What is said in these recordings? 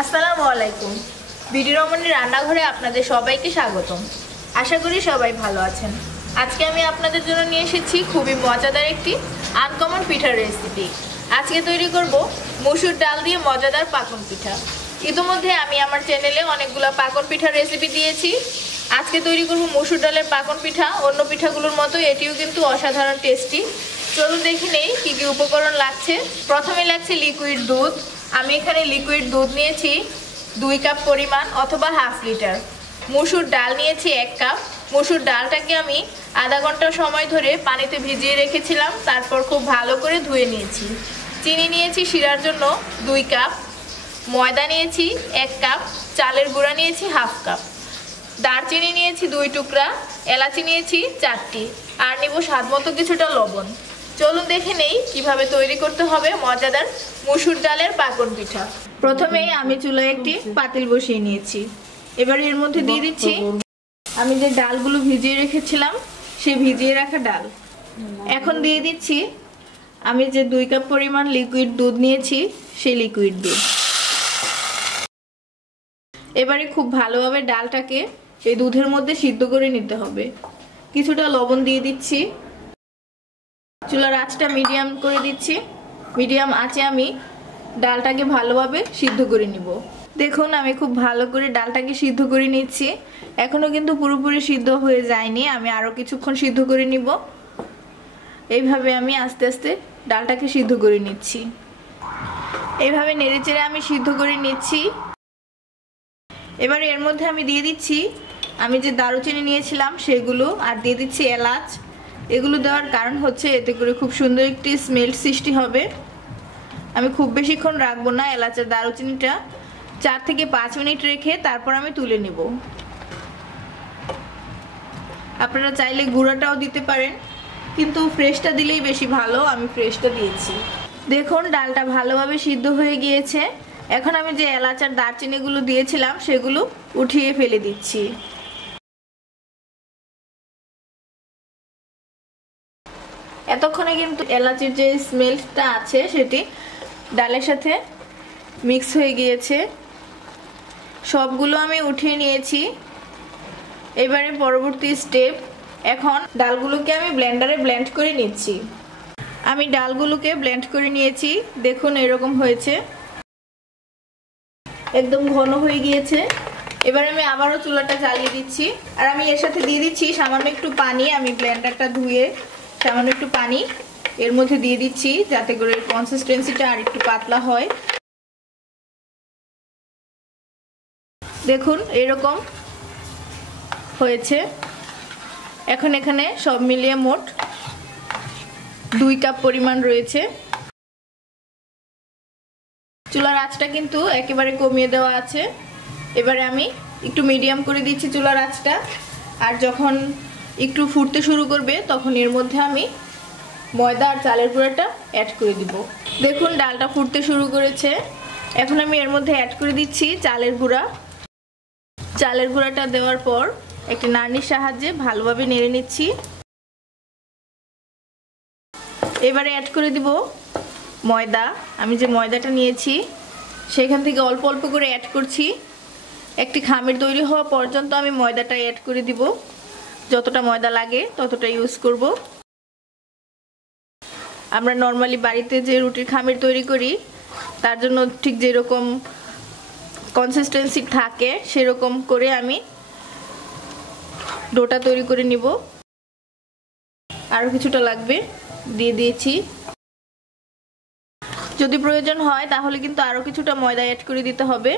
আসসালামু আলাইকুম। বিডি রমণী রান্নাঘরে আপনাদের সবাইকে স্বাগতম। আশা করি সবাই ভালো আছেন। আজকে আমি আপনাদের জন্য নিয়ে এসেছি খুবই মজাদার একটি আনকমন পিঠার রেসিপি। আজকে তৈরি করব মসুর ডাল দিয়ে মজাদার পাকন পিঠা। ইতিমধ্যে আমি আমার চ্যানেলে অনেকগুলো পাকন পিঠার রেসিপি দিয়েছি। আজকে তৈরি করব মসুর ডালের পাকন পিঠা। অন্য পিঠাগুলোর মতো এটিও কিন্তু অসাধারণ টেস্টি। চলুন দেখে নেই কী কী উপকরণ লাগছে। প্রথমে লাগছে লিকুইড দুধ। আমি এখানে লিকুইড দুধ নিয়েছি 2 কাপ পরিমাণ অথবা হাফ লিটার। মসুর ডাল নিয়েছি 1 কাপ। মসুর ডালটাকে আমি আধা ঘন্টা সময় ধরে পানিতে ভিজিয়ে রেখেছিলাম, তারপর খুব ভালো করে ধুয়ে নিয়েছি। চিনি নিয়েছি শিরার জন্য 2 কাপ। ময়দা নিয়েছি 1 কাপ। চালের গুঁড়া নিয়েছি হাফ কাপ। দারচিনি নিয়েছি 2 টুকরা। এলাচি নিয়েছি 4টি। আর নেব স্বাদমতো কিছুটা লবণ। চলুন দেখে নেই কিভাবে তৈরি করতে হবে মজাদার মসুর ডালের পাকন পিঠা। প্রথমেই আমি চুলায় একটি পাতিল বসিয়ে নিয়েছি। এবার এর মধ্যে দিয়ে দিচ্ছি আমি যে ডালগুলো ভিজিয়ে রেখেছিলাম, সেই ভিজিয়ে রাখা ডাল। এখন দিয়ে দিচ্ছি আমি যে 2 কাপ পরিমাণ লিকুইড দুধ নিয়েছি, সেই লিকুইড দুধ। এবারে খুব ভালোভাবে ডালটাকে এই দুধের মধ্যে সিদ্ধ করে নিতে হবে। কিছুটা লবণ দিয়ে দিচ্ছি। চুলার আঁচটা মিডিয়াম করে দিচ্ছি। মিডিয়াম আঁচে আমি ডালটাকে ভালোভাবে সিদ্ধ করে নিব। দেখুন আমি খুব ভালো করে ডালটাকে সিদ্ধ করে নিচ্ছি। এখনো কিন্তু পুরোপুরি সিদ্ধ হয়ে যায়নি, আমি আরো কিছুক্ষণ সিদ্ধ করে নিব। এইভাবে আমি আস্তে আস্তে ডালটাকে সিদ্ধ করে নিচ্ছি। এইভাবে নেড়েচেড়ে আমি সিদ্ধ করে নিচ্ছি। এবার এর মধ্যে আমি দিয়ে দিচ্ছি আমি যে দারুচিনি নিয়েছিলাম সেগুলো, আর দিয়ে দিচ্ছি এলাচ। এগুলো দেওয়ার কারণ হচ্ছে এতে করে খুব সুন্দর একটি স্মেল সৃষ্টি হবে। আমি খুব বেশিক্ষণ রাখবো না। এলাচ আর দারুচিনিটা 4 থেকে 5 মিনিট রেখে তারপর আমি তুলে নেব। আপনারা চাইলে গুঁড়াটাও দিতে পারেন, কিন্তু ফ্রেশটা দিলেই বেশি ভালো। আমি ফ্রেশটা দিয়েছি। দেখুন ডালটা ভালোভাবে সিদ্ধ হয়ে গিয়েছে। এখন আমি যে এলাচ আর দারচিনিগুলো দিয়েছিলাম সেগুলো উঠিয়ে ফেলে দিচ্ছি। এতক্ষণে কিন্তু এলাচির যে স্মেলটা আছে সেটি ডালের সাথে মিক্স হয়ে গিয়েছে। সবগুলো আমি উঠিয়ে নিয়েছি। এবারে পরবর্তী স্টেপ, এখন ডালগুলোকে আমি ব্লেন্ডারে ব্লেন্ড করে নিচ্ছি। আমি ডালগুলোকে ব্লেন্ড করে নিয়েছি। দেখুন এরকম হয়েছে, একদম ঘন হয়ে গিয়েছে। এবার আমি আবারও চুলাটা জ্বালিয়ে দিচ্ছি, আর আমি এর সাথে দিয়ে দিচ্ছি সামান্য একটু পানি। আমি ব্লেন্ডারটা ধুয়ে সামান্য একটু পানি এর মধ্যে দিয়ে দিচ্ছি, যাতে করে কনসিস্টেন্সিটা আর একটু পাতলা হয়। দেখুন এরকম হয়েছে। এখন এখানে সব মিলিয়ে মোট 2 কাপ পরিমাণ রয়েছে। চুলার আঁচটা কিন্তু একেবারে কমিয়ে দেওয়া আছে। এবারে আমি একটু মিডিয়াম করে দিচ্ছি চুলার আঁচটা। আর যখন একটু ফুটতে শুরু করবে তখন এর মধ্যে আমি ময়দা আর চালের গুঁড়াটা অ্যাড করে দিব। দেখুন ডালটা ফুটতে শুরু করেছে। এখন আমি এর মধ্যে অ্যাড করে দিচ্ছি চালের গুঁড়া। চালের গুঁড়াটা দেওয়ার পর একটি নাড়নির সাহায্যে ভালোভাবে নেড়ে নিচ্ছি। এবারে অ্যাড করে দিব ময়দা। আমি যে ময়দাটা নিয়েছি সেখান থেকে অল্প অল্প করে অ্যাড করছি। একটি খামির তৈরি হওয়া পর্যন্ত আমি ময়দাটা অ্যাড করে দিব। যতটা ময়দা লাগে ততটা ইউজ করব। আমরা নর্মালি বাড়িতে যে রুটির খামির তৈরি করি তার জন্য ঠিক যেরকম কনসিস্টেন্সি থাকে সেরকম করে আমি ডোটা তৈরি করে নিব। আরও কিছুটা লাগবে, দিয়ে দিয়েছি। যদি প্রয়োজন হয় তাহলে কিন্তু আরও কিছুটা ময়দা অ্যাড করে দিতে হবে।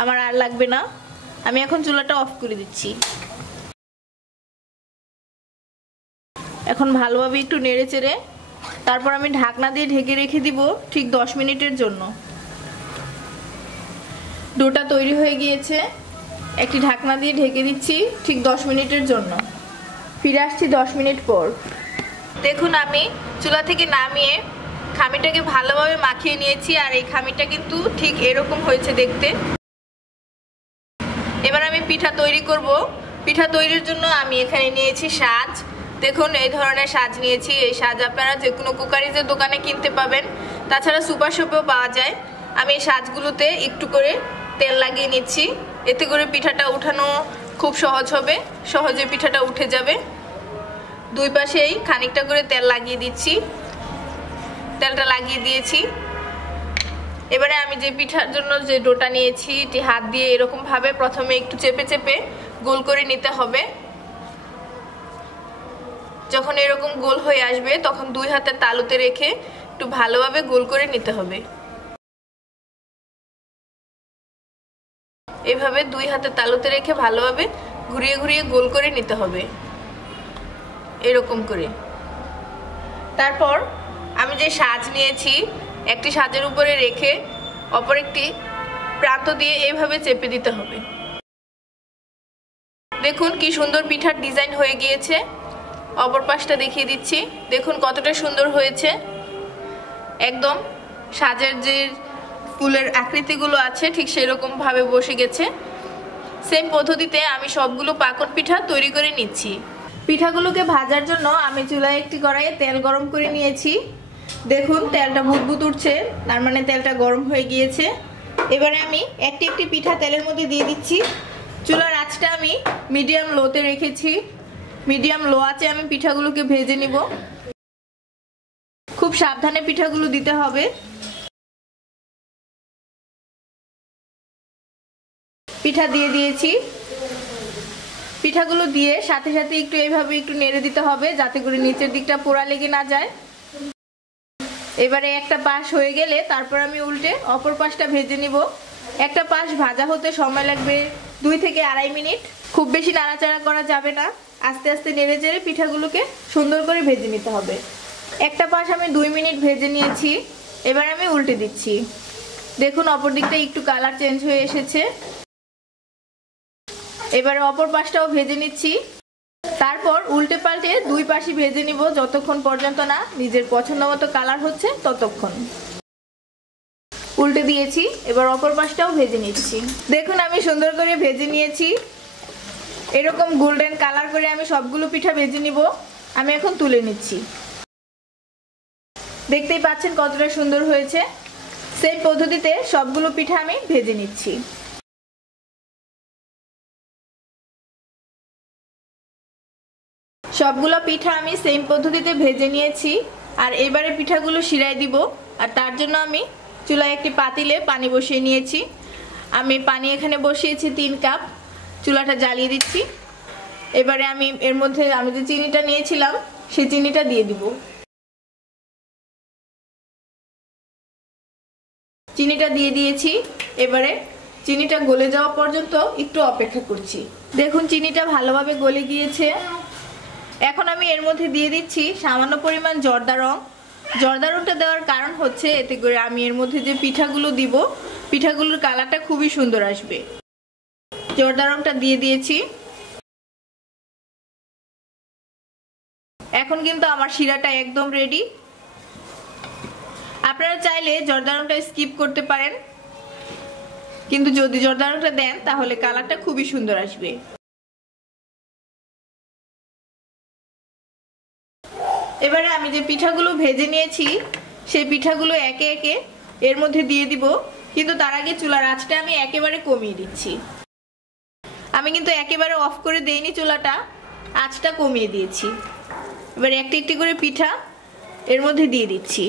আমার আর লাগবে না। আমি এখন চুলাটা অফ করে দিচ্ছি। এখন ভালোভাবে একটু নেড়ে চেড়ে তারপর আমি ঢাকনা দিয়ে ঢেকে রেখে দিব ঠিক 10 মিনিটের জন্য। ডোটা তৈরি হয়ে গিয়েছে। একটি ঢাকনা দিয়ে ঢেকে দিচ্ছি ঠিক 10 মিনিটের জন্য। ফিরে আসছি 10 মিনিট পর। দেখুন আমি চুলা থেকে নামিয়ে খামিরটাকে ভালোভাবে মাখিয়ে নিয়েছি, আর এই খামিরটা কিন্তু ঠিক এরকম হয়েছে দেখতে। এবার আমি পিঠা তৈরি করব। পিঠা তৈরির জন্য আমি এখানে নিয়েছি সাজ। দেখুন এই ধরনের সাজ নিয়েছি। এই সাজ আপনারা যে কোনো কুকারিজের দোকানে কিনতে পাবেন, তাছাড়া সুপার শপেও পাওয়া যায়। আমি এই সাজগুলোতে একটু করে তেল লাগিয়ে নিচ্ছি, এতে করে পিঠাটা উঠানো খুব সহজ হবে, সহজে পিঠাটা উঠে যাবে। দুই পাশেই খানিকটা করে তেল লাগিয়ে দিচ্ছি, তেলটা লাগিয়ে দিয়েছি। এবারে আমি যে পিঠার জন্য যে ডোটা নিয়েছি এটি হাত দিয়ে এরকম ভাবে প্রথমে একটু চেপে চেপে গোল করে নিতে হবে। যখন এরকম গোল হয়ে আসবে তখন দুই হাতের তালুতে রেখে একটু ভালোভাবে গোল করে নিতে হবে। এভাবে দুই হাতের তালুতে রেখে ভালোভাবে ঘুরিয়ে ঘুরিয়ে গোল করে নিতে হবে, এরকম করে। তারপর আমি যে সাজ নিয়েছি একটি সাজের উপরে রেখে অপর একটি প্রান্ত দিয়ে এইভাবে চেপে দিতে হবে। দেখুন কি সুন্দর পিঠার ডিজাইন হয়ে গিয়েছে। অপর পাশটা দেখিয়ে দিচ্ছি, দেখুন কতটা সুন্দর হয়েছে। একদম সাজের যে ফুলের আকৃতিগুলো আছে ঠিক সেরকম ভাবে বসে গেছে। সেম পদ্ধতিতে আমি সবগুলো পাকন পিঠা তৈরি করে নিচ্ছি। পিঠাগুলোকে ভাজার জন্য আমি চুলায় একটি কড়াইয়ে তেল গরম করে নিয়েছি। দেখুন তেলটা বুদবুদ উঠছে, তার মানে তেলটা গরম হয়ে গিয়েছে। এবারে আমি একটি একটি পিঠা তেলের মধ্যে দিয়ে দিচ্ছি। চুলার আঁচটা আমি মিডিয়াম লোতে রেখেছি। মিডিয়াম লো আঁচে আমি পিঠাগুলোকে ভেজে নিব। খুব সাবধানে পিঠাগুলো দিতে হবে। পিঠা দিয়ে দিয়েছি। পিঠাগুলো দিয়ে সাথে সাথে একটু এইভাবে একটু নেড়ে দিতে হবে যাতে করে নিচের দিকটা পোড়া লেগে না যায়। এবারে একটা পাশ হয়ে গেলে তারপর আমি উল্টে অপর পাশটা ভেজে নিব। একটা পাশ ভাজা হতে সময় লাগবে 2 থেকে 2.5 মিনিট। খুব বেশি নাড়াচাড়া করা যাবে না, আস্তে আস্তে নেড়ে চেড়ে পিঠাগুলোকে সুন্দর করে ভেজে নিতে হবে। একটা পাশ আমি 2 মিনিট ভেজে নিয়েছি। এবার আমি উল্টে দিচ্ছি। দেখুন অপর দিকটা একটু কালার চেঞ্জ হয়ে এসেছে। এবারে অপর পাশটাও ভেজে নিচ্ছি। তারপর উল্টে পাল্টে দুই পাশই ভেজে নিব যতক্ষণ পর্যন্ত না নিজের পছন্দ মতো কালার হচ্ছে ততক্ষণ। উল্টে দিয়েছি, এবার অপর পাশটাও ভেজে নিচ্ছি। দেখুন আমি সুন্দর করে ভেজে নিয়েছি। এরকম গোল্ডেন কালার করে আমি সবগুলো পিঠা ভেজে নিব। আমি এখন তুলে নিচ্ছি। দেখতেই পাচ্ছেন কতটা সুন্দর হয়েছে। সেই পদ্ধতিতে সবগুলো পিঠা আমি ভেজে নিচ্ছি। সবগুলো পিঠা আমি সেম পদ্ধতিতে ভেজে নিয়েছি। আর এবারে পিঠাগুলো শিরায় দিব। আর তার জন্য আমি চুলায় একটি পাতিলে পানি বসিয়ে নিয়েছি। আমি পানি এখানে বসিয়েছি 3 কাপ। চুলাটা জ্বালিয়ে দিচ্ছি। এবারে আমি এর মধ্যে আমি যে চিনিটা নিয়েছিলাম সেই চিনিটা দিয়ে দিব। চিনিটা দিয়ে দিয়েছি। এবারে চিনিটা গলে যাওয়া পর্যন্ত একটু অপেক্ষা করছি। দেখুন চিনিটা ভালোভাবে গলে গিয়েছে। এখন আমি এর মধ্যে দিয়ে দিচ্ছি সামান্য পরিমাণ জর্দা রং। জর্দা রংটা দেওয়ার কারণ হচ্ছে এতে করে আমি এর মধ্যে যে পিঠাগুলো দিব পিঠাগুলোর কালারটা খুবই সুন্দর আসবে। জর্দা রংটা দিয়ে দিয়েছি। এখন কিন্তু আমার শিরাটা একদম রেডি। আপনারা চাইলে জর্দা রংটা স্কিপ করতে পারেন, কিন্তু যদি জর্দা রংটা দেন তাহলে কালারটা খুবই সুন্দর আসবে। এবারে আমি যে পিঠাগুলো ভেজে নিয়েছি সেই পিঠাগুলো একে একে এর মধ্যে দিয়ে দিব, কিন্তু তার আগে চুলার আঁচটা আমি একেবারে কমিয়ে দিচ্ছি। আমি কিন্তু একেবারে অফ করে দেইনি, চুলাটা আঁচটা কমিয়ে দিয়েছি। এবার একটি একটি করে পিঠা এর মধ্যে দিয়ে দিচ্ছি।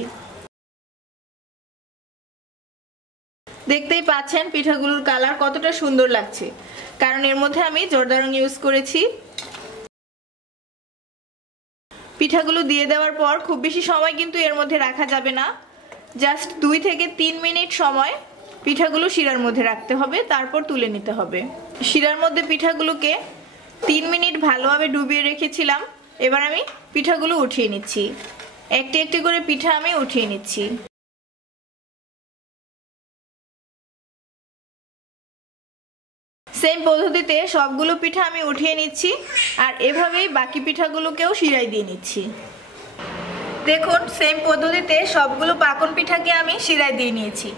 দেখতেই পাচ্ছেন পিঠাগুলোর কালার কতটা সুন্দর লাগছে, কারণ এর মধ্যে আমি জর্দা রং ইউজ করেছি। পিঠাগুলো দিয়ে দেওয়ার পর খুব বেশি সময় কিন্তু এর মধ্যে রাখা যাবে না। জাস্ট 2 থেকে 3 মিনিট সময় পিঠাগুলো শিরার মধ্যে রাখতে হবে, তারপর তুলে নিতে হবে। শিরার মধ্যে পিঠাগুলোকে 3 মিনিট ভালোভাবে ডুবিয়ে রেখেছিলাম। এবার আমি পিঠাগুলো উঠিয়ে নিচ্ছি। একটি একটি করে পিঠা আমি উঠিয়ে নিচ্ছি। সেম পদ্ধতিতে সবগুলো পিঠা আমি উঠিয়ে নিচ্ছি আর এভাবেই বাকি পিঠাগুলোকেও শিরায় দিয়ে নিচ্ছি। দেখুন সেম পদ্ধতিতে সবগুলো পাকন পিঠাকে আমি শিরায় দিয়ে নিয়েছি।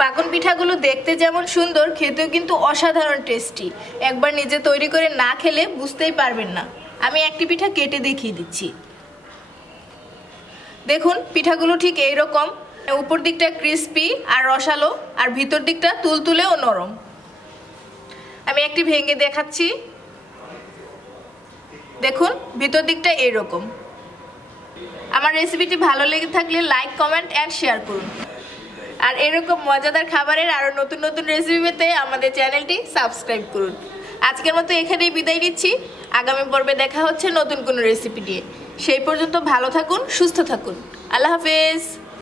পাকন পিঠাগুলো দেখতে যেমন সুন্দর, খেতেও কিন্তু অসাধারণ টেস্টি। একবার নিজে তৈরি করে না খেলে বুঝতেই পারবেন না। আমি একটি পিঠা কেটে দেখিয়ে দিচ্ছি। দেখুন পিঠাগুলো ঠিক এইরকম উপর দিকটা ক্রিস্পি আর রসালো, আর ভিতর দিকটা তুলতুলে ও নরম। আমি একটি ভেঙে দেখাচ্ছি। দেখুন ভিতর দিকটা এরকম। আমার রেসিপিটি ভালো লেগে থাকলে লাইক, কমেন্ট এন্ড শেয়ার করুন। আর এরকম মজাদার খাবারের আরো নতুন নতুন রেসিপি পেতে আমাদের চ্যানেলটি সাবস্ক্রাইব করুন। আজকের মতো এখানেই বিদায় নিচ্ছি। আগামী পর্বে দেখা হচ্ছে নতুন কোনো রেসিপি নিয়ে। সেই পর্যন্ত ভালো থাকুন, সুস্থ থাকুন। আল্লাহ হাফেজ।